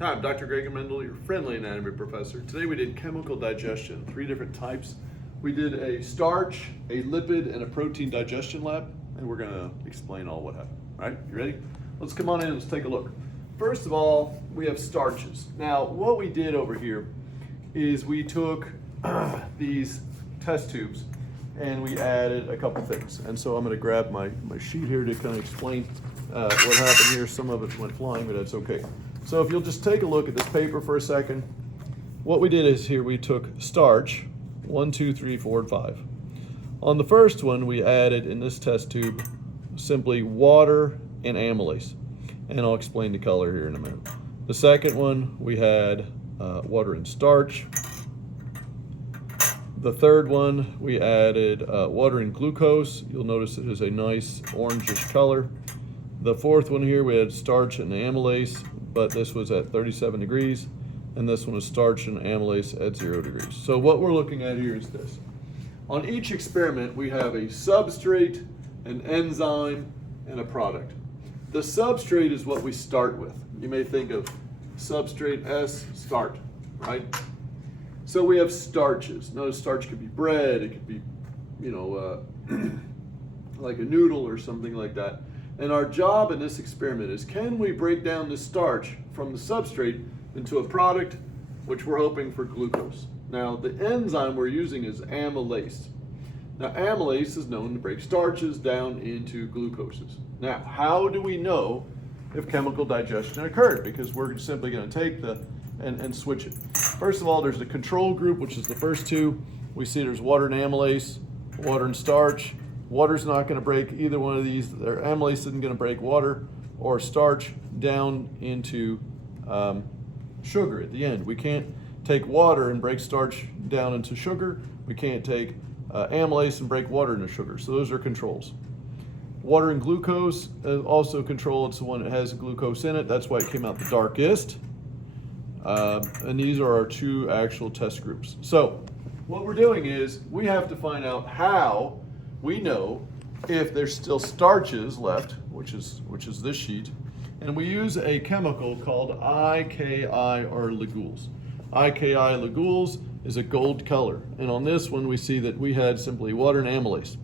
Hi, I'm Dr. Greg Mendel, your friendly anatomy professor. Today we did chemical digestion, 3 different types. We did a starch, a lipid, and a protein digestion lab, and we're gonna explain all what happened. All right, you ready? Let's come on in and let's take a look. First of all, we have starches. Now, what we did over here is we took these test tubes and we added a couple things. And so I'm gonna grab my sheet here to kind of explain what happened here. Some of it went flying, but that's okay. So if you'll just take a look at this paper for a second, what we did is here we took starch, 1, 2, 3, 4, and 5. On the first one, we added in this test tube simply water and amylase. And I'll explain the color here in a minute. The second one, we had water and starch. The third one, we added water and glucose. You'll notice it is a nice orangish color. The fourth one here, we had starch and amylase, but this was at 37 degrees, and this one is starch and amylase at 0 degrees. So what we're looking at here is this. On each experiment, we have a substrate, an enzyme, and a product. The substrate is what we start with. You may think of substrate S, start, right? So we have starches. Notice starch could be bread, it could be, like a noodle or something like that. And our job in this experiment is, can we break down the starch from the substrate into a product, which we're hoping for glucose. Now, the enzyme we're using is amylase. Now, amylase is known to break starches down into glucoses. Now, how do we know if chemical digestion occurred? Because we're simply going to take and switch it. First of all, there's the control group, which is the first two. We see there's water and amylase, water and starch. Water's not going to break either one of these. Their amylase isn't going to break water or starch down into sugar at the end. We can't take water and break starch down into sugar. We can't take amylase and break water into sugar. So those are controls. Water and glucose is also control. It's the one that has glucose in it. That's why it came out the darkest. And these are our 2 actual test groups. So what we're doing is we have to find out how we know if there's still starches left, which is this sheet, and we use a chemical called IKI or Legules. IKI Legules is a gold color, and on this one we see that we had simply water and amylase.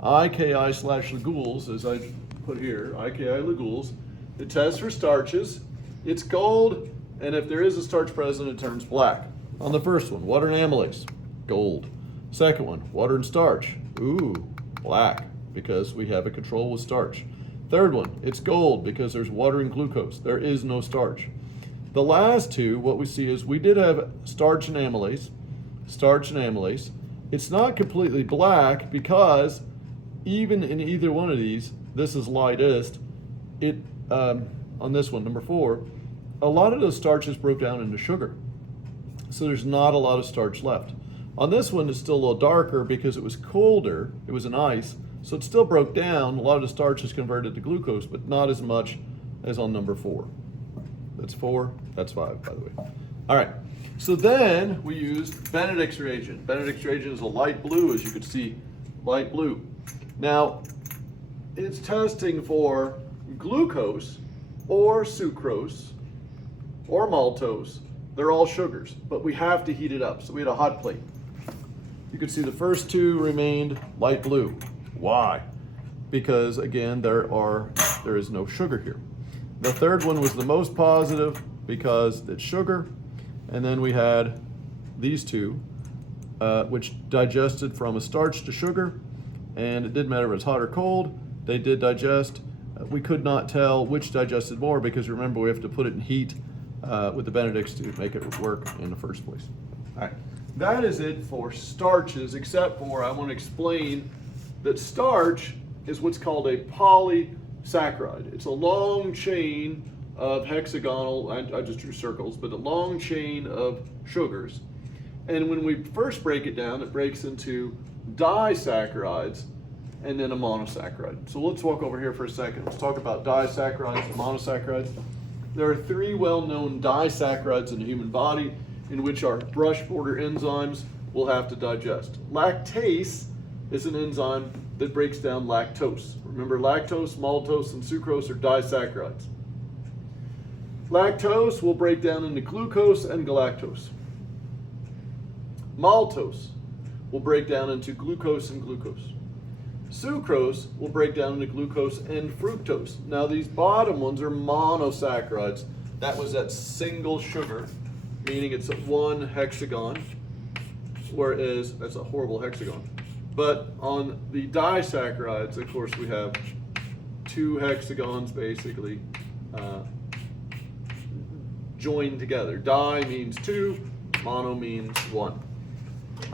IKI/Legules, as I put here, IKI Legules, it tests for starches, it's gold, and if there is a starch present, it turns black. On the first one, water and amylase, gold. Second one, water and starch, ooh, black, because we have a control with starch. Third one, it's gold because there's water and glucose. There is no starch. The last 2, what we see is we did have starch and amylase. It's not completely black because even in either one of these, this is lightest, on this one, number 4, a lot of those starches broke down into sugar. So there's not a lot of starch left. On this one, it's still a little darker because it was colder, it was an ice, so it still broke down. A lot of the starch is converted to glucose, but not as much as on number 4. That's 4, that's 5, by the way. All right, so then we used Benedict's reagent. Benedict's reagent is a light blue, as you can see, light blue. Now, it's testing for glucose or sucrose or maltose. They're all sugars, but we have to heat it up, so we had a hot plate. You can see the first 2 remained light blue. Why? Because again, there is no sugar here. The third one was the most positive because it's sugar. And then we had these 2, which digested from a starch to sugar. And it didn't matter if it was hot or cold, they did digest. We could not tell which digested more because remember, we have to put it in heat with the Benedicts to make it work in the first place. All right. That is it for starches, except for I want to explain that starch is what's called a polysaccharide. It's a long chain of hexagonal, I just drew circles, but a long chain of sugars. And when we first break it down, it breaks into disaccharides and then a monosaccharide. So let's walk over here for a second. Let's talk about disaccharides and monosaccharides. There are 3 well-known disaccharides in the human body in which our brush border enzymes will have to digest. Lactase is an enzyme that breaks down lactose. Remember, lactose, maltose, and sucrose are disaccharides. Lactose will break down into glucose and galactose. Maltose will break down into glucose and glucose. Sucrose will break down into glucose and fructose. Now these bottom ones are monosaccharides. That was that single sugar, meaning it's a one hexagon, whereas that's a horrible hexagon. But on the disaccharides, of course, we have two hexagons basically joined together. Di means two, mono means one.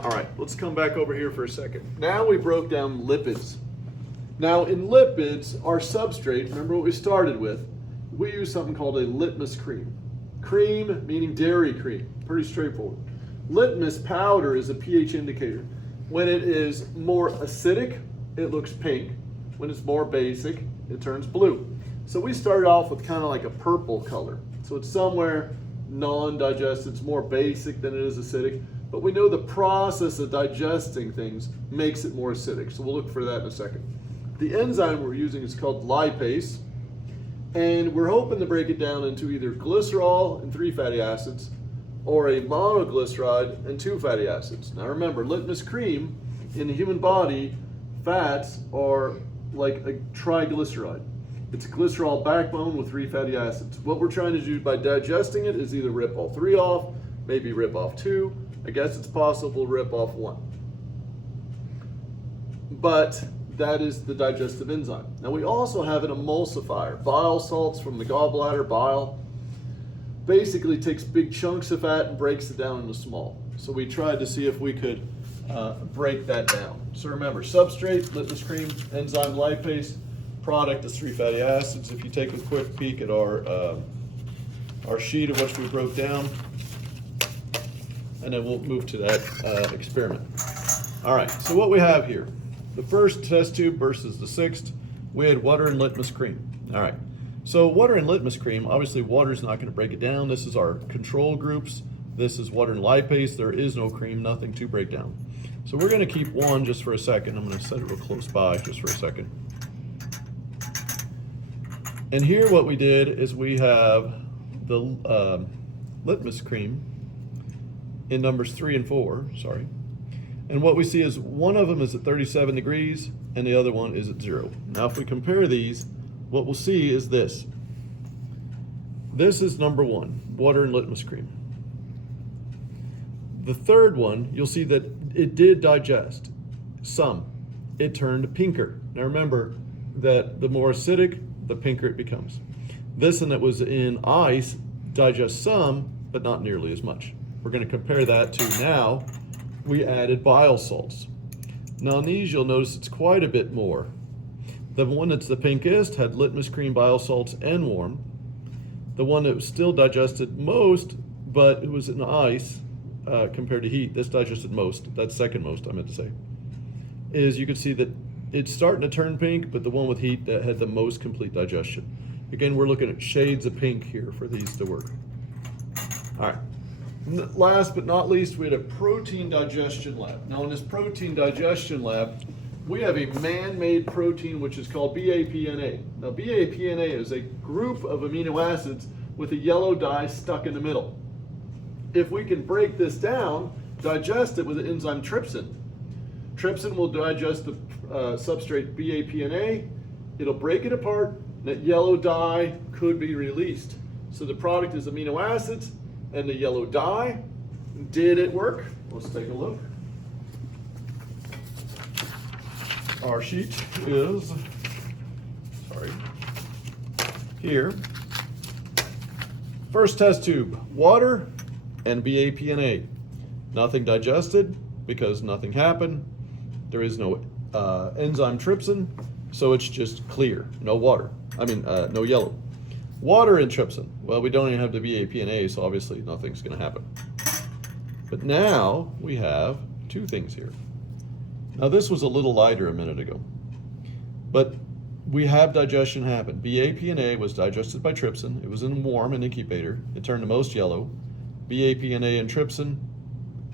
All right, let's come back over here for a second. Now we broke down lipids. Now in lipids, our substrate, remember what we started with, we use something called a litmus cream. Cream meaning dairy cream, pretty straightforward. Litmus powder is a pH indicator. When it is more acidic, it looks pink. When it's more basic, it turns blue. So we started off with kind of like a purple color. So it's somewhere non-digested, it's more basic than it is acidic. But we know the process of digesting things makes it more acidic. So we'll look for that in a second. The enzyme we're using is called lipase. And we're hoping to break it down into either glycerol and 3 fatty acids or a monoglyceride and 2 fatty acids. Now remember, litmus cream in the human body, fats are like a triglyceride. It's a glycerol backbone with 3 fatty acids. What we're trying to do by digesting it is either rip all 3 off, maybe rip off 2. I guess it's possible to rip off 1. But that is the digestive enzyme. Now we also have an emulsifier. Bile salts from the gallbladder, bile, basically takes big chunks of fat and breaks it down into small. So we tried to see if we could break that down. So remember, substrate, litmus cream, enzyme lipase, product is 3 fatty acids. If you take a quick peek at our sheet of which we broke down, and then we'll move to that experiment. All right, so what we have here, the first test tube versus the 6th, we had water and litmus cream. All right, so water and litmus cream, obviously water is not going to break it down. This is our control groups. This is water and lipase. There is no cream, nothing to break down. So we're going to keep one just for a second. I'm going to set it real close by just for a second. And here what we did is we have the litmus cream in numbers 3 and 4, sorry. And what we see is one of them is at 37 degrees and the other one is at 0. Now if we compare these, what we'll see is this. This is number 1, water and litmus cream. The third one, you'll see that it did digest some. It turned pinker. Now remember that the more acidic, the pinker it becomes. This one that was in ice digests some, but not nearly as much. We're going to compare that to now, we added bile salts. Now in these you'll notice it's quite a bit more. The one that's the pinkest had litmus cream, bile salts, and warm. The one that was still digested most, but it was in ice compared to heat, this digested most, that's second most I meant to say, is you can see that it's starting to turn pink, but the one with heat that had the most complete digestion. Again, we're looking at shades of pink here for these to work. All right. Last but not least, we had a protein digestion lab. Now in this protein digestion lab, we have a man-made protein which is called BAPNA. Now BAPNA is a group of amino acids with a yellow dye stuck in the middle. If we can break this down, digest it with the enzyme trypsin. Trypsin will digest the substrate BAPNA, it'll break it apart, and that yellow dye could be released. So the product is amino acids and the yellow dye. Did it work? Let's take a look. Our sheet is, here. First test tube, water and BAPNA. Nothing digested because nothing happened. There is no enzyme trypsin, so it's just clear, no water. No yellow. Water and trypsin. Well, we don't even have the BAPNA, so obviously nothing's going to happen. But now we have two things here. Now this was a little lighter a minute ago, but we have digestion happen. BAPNA was digested by trypsin. It was in warm in incubator. It turned the most yellow. BAPNA and trypsin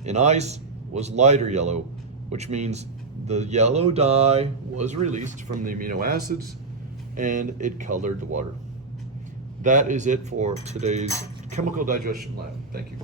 in ice was lighter yellow, which means the yellow dye was released from the amino acids and it colored the water. that is it for today's Chemical Digestion Lab. Thank you.